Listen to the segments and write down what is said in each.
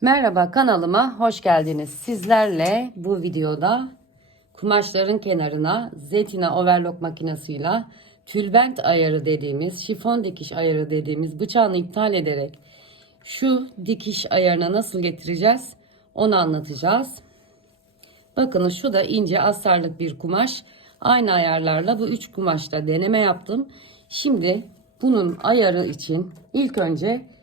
Merhaba kanalıma hoş geldiniz. Sizlerle bu videoda kumaşların kenarına Zetina overlock makinesiyle tülbent ayarı dediğimiz, şifon dikiş ayarı dediğimiz bıçağını iptal ederek şu dikiş ayarına nasıl getireceğiz onu anlatacağız. Bakın şu da ince astarlık bir kumaş. Aynı ayarlarla bu üç kumaşta deneme yaptım. Şimdi bunun ayarı için ilk önce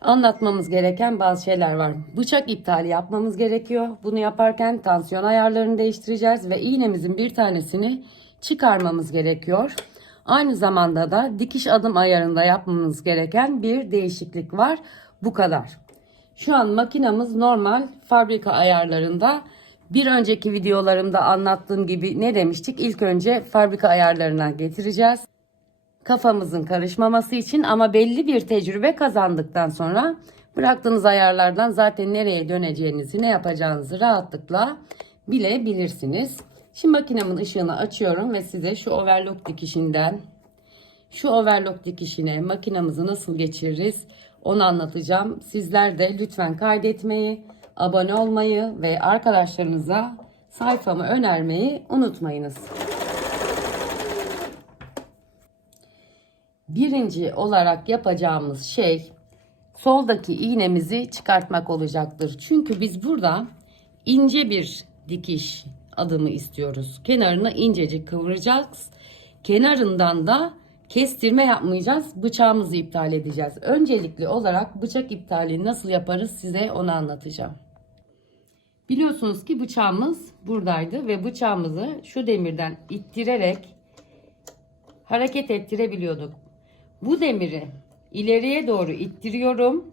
anlatmamız gereken bazı şeyler var. Bıçak iptali yapmamız gerekiyor. Bunu yaparken tansiyon ayarlarını değiştireceğiz ve iğnemizin bir tanesini çıkarmamız gerekiyor. Aynı zamanda da dikiş adım ayarında yapmamız gereken bir değişiklik var. Bu kadar. Şu an makinamız normal fabrika ayarlarında. Bir önceki videolarımda anlattığım gibi ne demiştik? İlk önce fabrika ayarlarına getireceğiz kafamızın karışmaması için ama belli bir tecrübe kazandıktan sonra bıraktığınız ayarlardan zaten nereye döneceğinizi, ne yapacağınızı rahatlıkla bilebilirsiniz. Şimdi makinemin ışığını açıyorum ve size şu overlock dikişinden şu overlock dikişine makinamızı nasıl geçiririz onu anlatacağım. Sizler de lütfen kaydetmeyi, abone olmayı ve arkadaşlarınıza sayfamı önermeyi unutmayınız. Birinci olarak yapacağımız şey soldaki iğnemizi çıkartmak olacaktır. Çünkü biz burada ince bir dikiş adımı istiyoruz. Kenarını incecik kıvıracağız. Kenarından da kestirme yapmayacağız. Bıçağımızı iptal edeceğiz. Öncelikli olarak bıçak iptali nasıl yaparız size onu anlatacağım. Biliyorsunuz ki bıçağımız buradaydı ve bıçağımızı şu demirden ittirerek hareket ettirebiliyorduk. Bu demiri ileriye doğru ittiriyorum.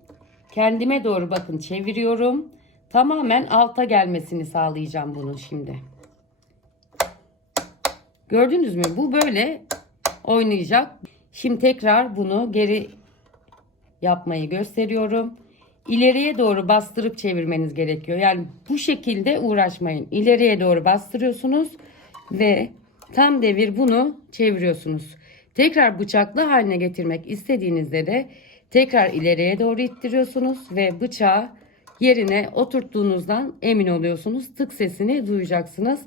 Kendime doğru bakın çeviriyorum. Tamamen alta gelmesini sağlayacağım bunun şimdi. Gördünüz mü? Bu böyle oynayacak. Şimdi tekrar bunu geri yapmayı gösteriyorum. İleriye doğru bastırıp çevirmeniz gerekiyor. Yani bu şekilde uğraşmayın. İleriye doğru bastırıyorsunuz ve tam devir bunu çeviriyorsunuz. Tekrar bıçaklı haline getirmek istediğinizde de tekrar ileriye doğru ittiriyorsunuz ve bıçağı yerine oturttuğunuzdan emin oluyorsunuz. Tık sesini duyacaksınız.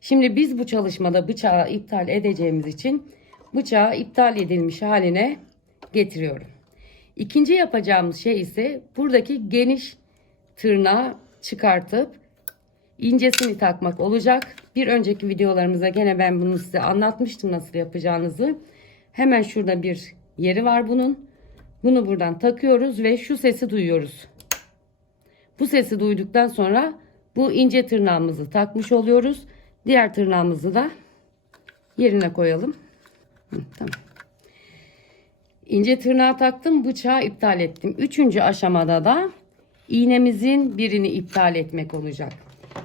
Şimdi biz bu çalışmada bıçağı iptal edeceğimiz için bıçağı iptal edilmiş haline getiriyorum. İkinci yapacağımız şey ise buradaki geniş tırnağı çıkartıp incesini takmak olacak. Bir önceki videolarımızda gene ben bunu size anlatmıştım nasıl yapacağınızı. Hemen şurada bir yeri var bunun. Bunu buradan takıyoruz ve şu sesi duyuyoruz. Bu sesi duyduktan sonra bu ince tırnağımızı takmış oluyoruz. Diğer tırnağımızı da yerine koyalım. Hı, tamam. İnce tırnağı taktım, bıçağı iptal ettim. Üçüncü aşamada da iğnemizin birini iptal etmek olacak.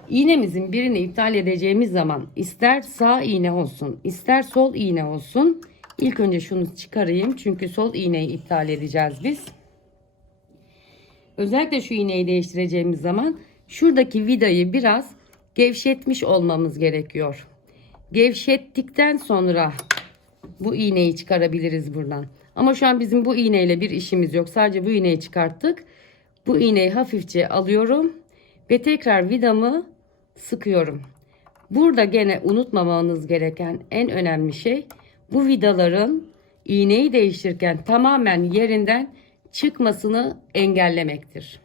İğnemizin birini iptal edeceğimiz zaman ister sağ iğne olsun, ister sol iğne olsun İlk önce şunu çıkarayım. Çünkü sol iğneyi iptal edeceğiz biz. Özellikle şu iğneyi değiştireceğimiz zaman şuradaki vidayı biraz gevşetmiş olmamız gerekiyor. Gevşettikten sonra bu iğneyi çıkarabiliriz buradan. Ama şu an bizim bu iğneyle bir işimiz yok. Sadece bu iğneyi çıkarttık. Bu iğneyi hafifçe alıyorum ve tekrar vidamı sıkıyorum. Burada gene unutmamanız gereken en önemli şey bu vidaların iğneyi değiştirirken tamamen yerinden çıkmasını engellemektir.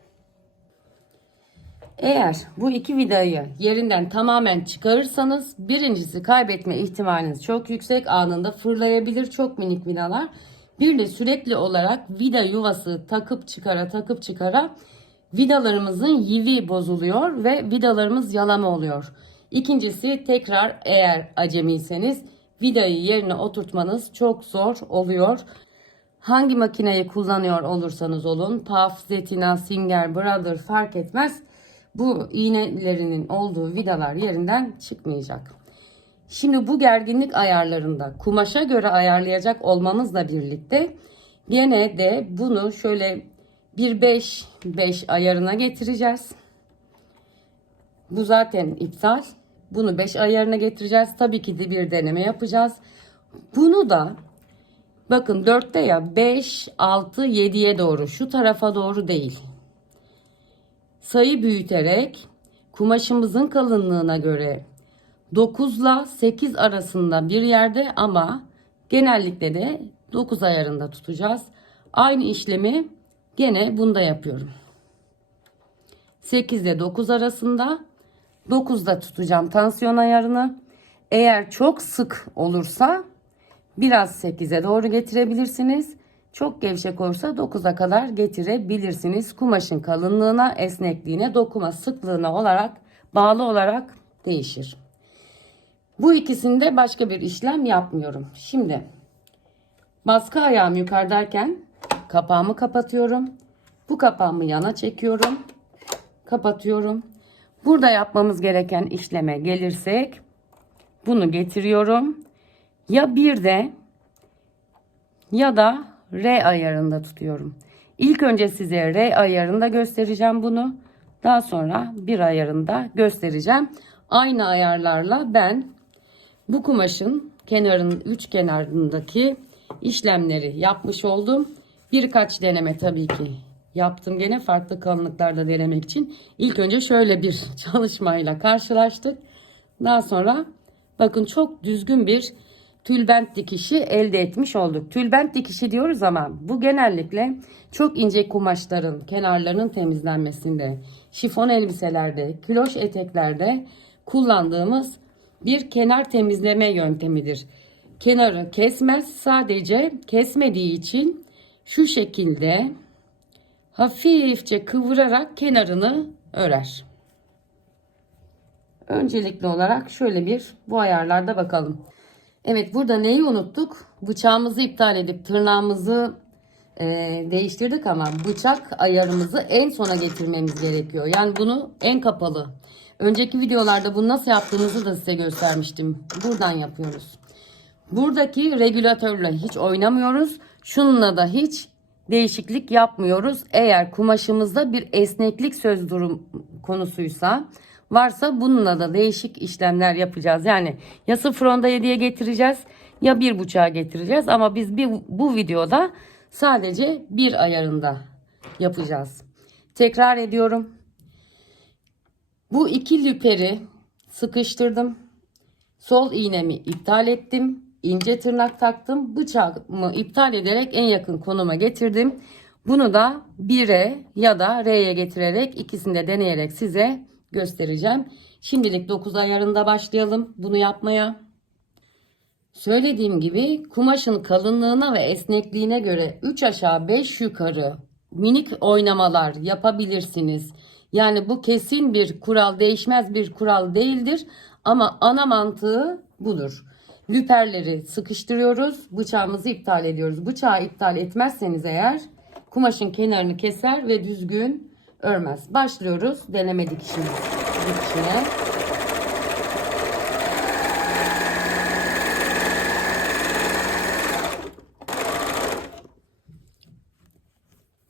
Eğer bu iki vidayı yerinden tamamen çıkarırsanız birincisi kaybetme ihtimaliniz çok yüksek anında fırlayabilir çok minik vidalar. Bir de sürekli olarak vida yuvası takıp çıkara takıp çıkara vidalarımızın yivi bozuluyor ve vidalarımız yalama oluyor. İkincisi tekrar eğer acemiyseniz vidayı yerine oturtmanız çok zor oluyor. Hangi makineyi kullanıyor olursanız olun, Puff, Zetina, Singer, Brother fark etmez. Bu iğnelerinin olduğu vidalar yerinden çıkmayacak. Şimdi bu gerginlik ayarlarında kumaşa göre ayarlayacak olmamızla birlikte gene de bunu şöyle bir 5 5 ayarına getireceğiz. Bu zaten iptal. Bunu 5 ayarına getireceğiz. Tabii ki de bir deneme yapacağız. Bunu da bakın 4'te ya 5, 6, 7'ye doğru şu tarafa doğru değil. sayı büyüterek kumaşımızın kalınlığına göre 9 ile 8 arasında bir yerde ama genellikle de 9 ayarında tutacağız. Aynı işlemi gene bunda yapıyorum. 8 ile 9 arasında 9'da tutacağım tansiyon ayarını. Eğer çok sık olursa biraz 8'e doğru getirebilirsiniz. Çok gevşek olursa 9'a kadar getirebilirsiniz. Kumaşın kalınlığına, esnekliğine, dokuma sıklığına olarak bağlı olarak değişir. Bu ikisinde başka bir işlem yapmıyorum. Şimdi baskı ayağım yukarıdayken kapağımı kapatıyorum. Bu kapağımı yana çekiyorum. Kapatıyorum. Burada yapmamız gereken işleme gelirsek bunu getiriyorum. Ya bir de ya da R ayarında tutuyorum. İlk önce size R ayarında göstereceğim bunu. Daha sonra bir ayarında göstereceğim. Aynı ayarlarla ben bu kumaşın kenarın üç kenarındaki işlemleri yapmış oldum. Birkaç deneme tabii ki yaptım gene farklı kalınlıklarda denemek için. İlk önce şöyle bir çalışmayla karşılaştık. Daha sonra bakın çok düzgün bir tülbent dikişi elde etmiş olduk. Tülbent dikişi diyoruz ama bu genellikle çok ince kumaşların kenarlarının temizlenmesinde, şifon elbiselerde, kloş eteklerde kullandığımız bir kenar temizleme yöntemidir. Kenarı kesmez sadece kesmediği için şu şekilde hafifçe kıvırarak kenarını örer. Öncelikli olarak şöyle bir bu ayarlarda bakalım. Evet burada neyi unuttuk? Bıçağımızı iptal edip tırnağımızı e, değiştirdik ama bıçak ayarımızı en sona getirmemiz gerekiyor. Yani bunu en kapalı. Önceki videolarda bunu nasıl yaptığımızı da size göstermiştim. Buradan yapıyoruz. Buradaki regülatörle hiç oynamıyoruz. Şununla da hiç değişiklik yapmıyoruz. Eğer kumaşımızda bir esneklik söz durum konusuysa varsa bununla da değişik işlemler yapacağız. Yani ya 0.10'da 7'ye getireceğiz ya bir buçuğa getireceğiz. Ama biz bir, bu videoda sadece bir ayarında yapacağız. Tekrar ediyorum. Bu iki lüperi sıkıştırdım. Sol iğnemi iptal ettim. İnce tırnak taktım. Bıçağımı iptal ederek en yakın konuma getirdim. Bunu da 1'e ya da R'ye getirerek ikisini de deneyerek size göstereceğim. Şimdilik 9 ayarında başlayalım bunu yapmaya. Söylediğim gibi kumaşın kalınlığına ve esnekliğine göre 3 aşağı 5 yukarı minik oynamalar yapabilirsiniz. Yani bu kesin bir kural, değişmez bir kural değildir ama ana mantığı budur. Lüperleri sıkıştırıyoruz, bıçağımızı iptal ediyoruz. Bıçağı iptal etmezseniz eğer kumaşın kenarını keser ve düzgün örmez. Başlıyoruz deneme dikişine. dikişine.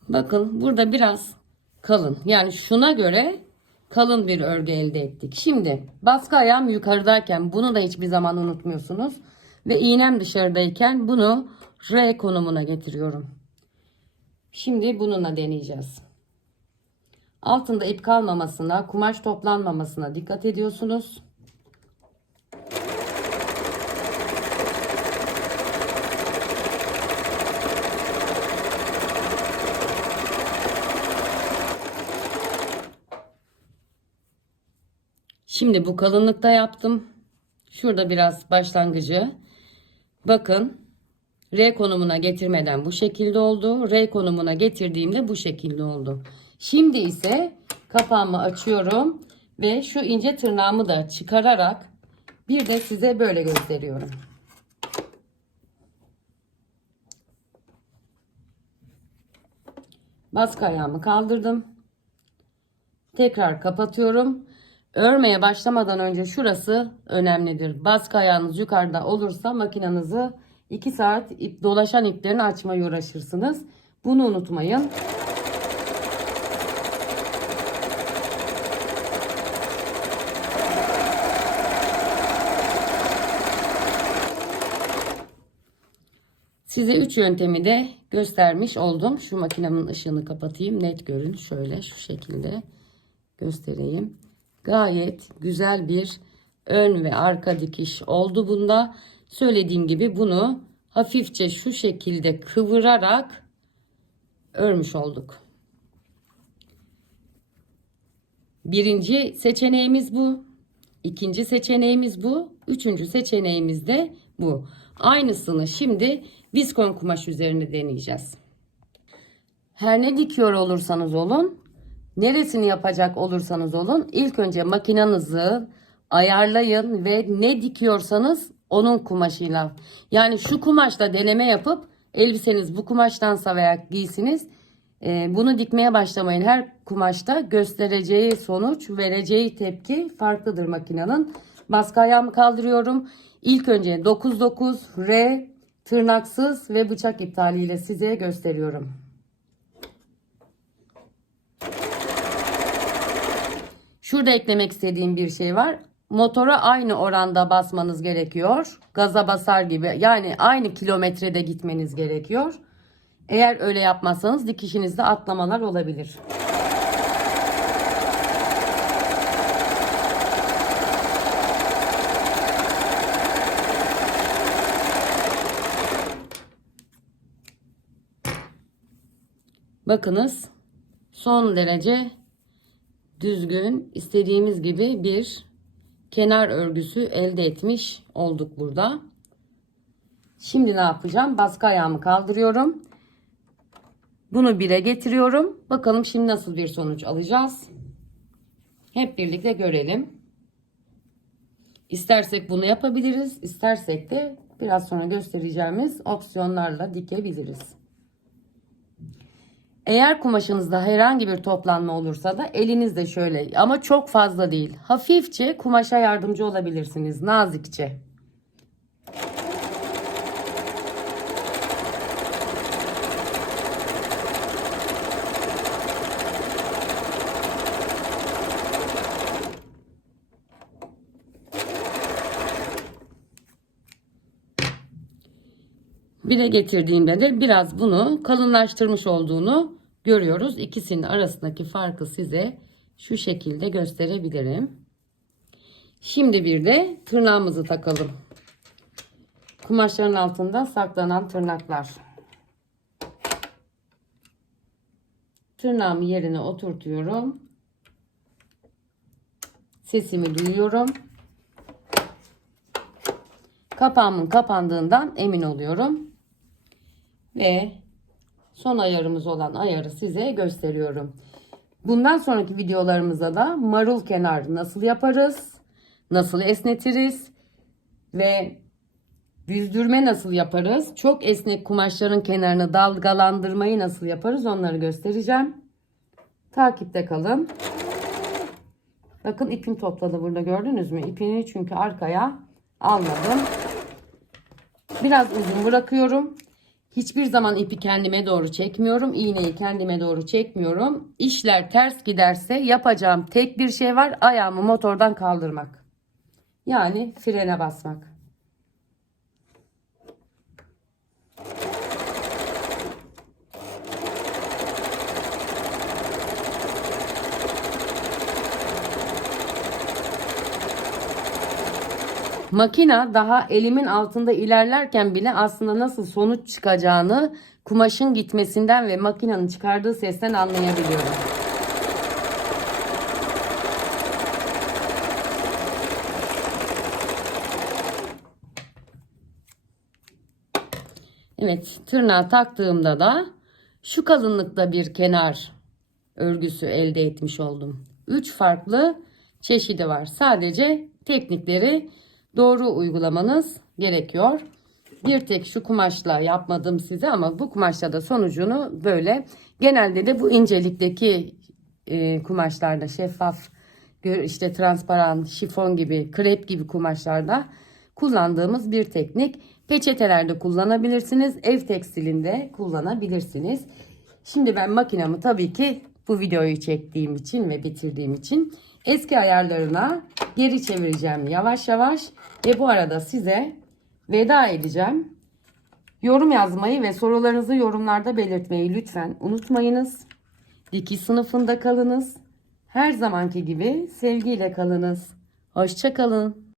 Bakın burada biraz kalın. Yani şuna göre kalın bir örgü elde ettik. Şimdi baskı ayağım yukarıdayken bunu da hiçbir zaman unutmuyorsunuz. Ve iğnem dışarıdayken bunu R konumuna getiriyorum. Şimdi bununla deneyeceğiz. Altında ip kalmamasına, kumaş toplanmamasına dikkat ediyorsunuz. Şimdi bu kalınlıkta yaptım. Şurada biraz başlangıcı. Bakın R konumuna getirmeden bu şekilde oldu. R konumuna getirdiğimde bu şekilde oldu. Şimdi ise kapağımı açıyorum ve şu ince tırnağımı da çıkararak bir de size böyle gösteriyorum. Baskı ayağımı kaldırdım. Tekrar kapatıyorum. Örmeye başlamadan önce şurası önemlidir. Baskı ayağınız yukarıda olursa makinenizi 2 saat ip, dolaşan iplerini açmaya uğraşırsınız. Bunu unutmayın. Size 3 yöntemi de göstermiş oldum. Şu makinemin ışığını kapatayım. Net görün. Şöyle şu şekilde. göstereyim. Gayet güzel bir ön ve arka dikiş oldu bunda. Söylediğim gibi bunu hafifçe şu şekilde kıvırarak örmüş olduk. Birinci seçeneğimiz bu. İkinci seçeneğimiz bu. Üçüncü seçeneğimiz de bu. Aynısını şimdi viskon kumaş üzerine deneyeceğiz. Her ne dikiyor olursanız olun, neresini yapacak olursanız olun, ilk önce makinanızı ayarlayın ve ne dikiyorsanız onun kumaşıyla. Yani şu kumaşla deneme yapıp elbiseniz bu kumaştansa veya giysiniz e, bunu dikmeye başlamayın. Her kumaşta göstereceği sonuç, vereceği tepki farklıdır makinenin. Baskı ayağımı kaldırıyorum. İlk önce 9-9 R tırnaksız ve bıçak iptaliyle size gösteriyorum. Şurada eklemek istediğim bir şey var. Motora aynı oranda basmanız gerekiyor. Gaza basar gibi. Yani aynı kilometrede gitmeniz gerekiyor. Eğer öyle yapmazsanız dikişinizde atlamalar olabilir. Bakınız son derece düzgün istediğimiz gibi bir kenar örgüsü elde etmiş olduk burada. Şimdi ne yapacağım? Baskı ayağımı kaldırıyorum. Bunu bire getiriyorum. Bakalım şimdi nasıl bir sonuç alacağız. Hep birlikte görelim. İstersek bunu yapabiliriz. İstersek de biraz sonra göstereceğimiz opsiyonlarla dikebiliriz. Eğer kumaşınızda herhangi bir toplanma olursa da elinizde şöyle ama çok fazla değil. Hafifçe kumaşa yardımcı olabilirsiniz. Nazikçe. Bire getirdiğimde de biraz bunu kalınlaştırmış olduğunu görüyoruz. İkisinin arasındaki farkı size şu şekilde gösterebilirim. Şimdi bir de tırnağımızı takalım. Kumaşların altında saklanan tırnaklar. Tırnağımı yerine oturtuyorum. Sesimi duyuyorum. Kapağımın kapandığından emin oluyorum. Ve son ayarımız olan ayarı size gösteriyorum. Bundan sonraki videolarımızda da marul kenar nasıl yaparız, nasıl esnetiriz ve büzdürme nasıl yaparız, çok esnek kumaşların kenarını dalgalandırmayı nasıl yaparız onları göstereceğim. Takipte kalın. Bakın ipim topladı burada gördünüz mü? İpini çünkü arkaya almadım. Biraz uzun bırakıyorum. Hiçbir zaman ipi kendime doğru çekmiyorum. İğneyi kendime doğru çekmiyorum. İşler ters giderse yapacağım tek bir şey var. Ayağımı motordan kaldırmak. Yani frene basmak. Makina daha elimin altında ilerlerken bile aslında nasıl sonuç çıkacağını kumaşın gitmesinden ve makinenin çıkardığı sesten anlayabiliyorum. Evet tırnağı taktığımda da şu kalınlıkta bir kenar örgüsü elde etmiş oldum. 3 farklı çeşidi var. Sadece teknikleri doğru uygulamanız gerekiyor. Bir tek şu kumaşla yapmadım size ama bu kumaşla da sonucunu böyle. Genelde de bu incelikteki e, kumaşlarda şeffaf işte transparan, şifon gibi, krep gibi kumaşlarda kullandığımız bir teknik. Peçetelerde kullanabilirsiniz. Ev tekstilinde kullanabilirsiniz. Şimdi ben makinamı tabii ki bu videoyu çektiğim için ve bitirdiğim için eski ayarlarına geri çevireceğim yavaş yavaş. Ve bu arada size veda edeceğim. Yorum yazmayı ve sorularınızı yorumlarda belirtmeyi lütfen unutmayınız. Dikiş sınıfında kalınız. Her zamanki gibi sevgiyle kalınız. Hoşça kalın.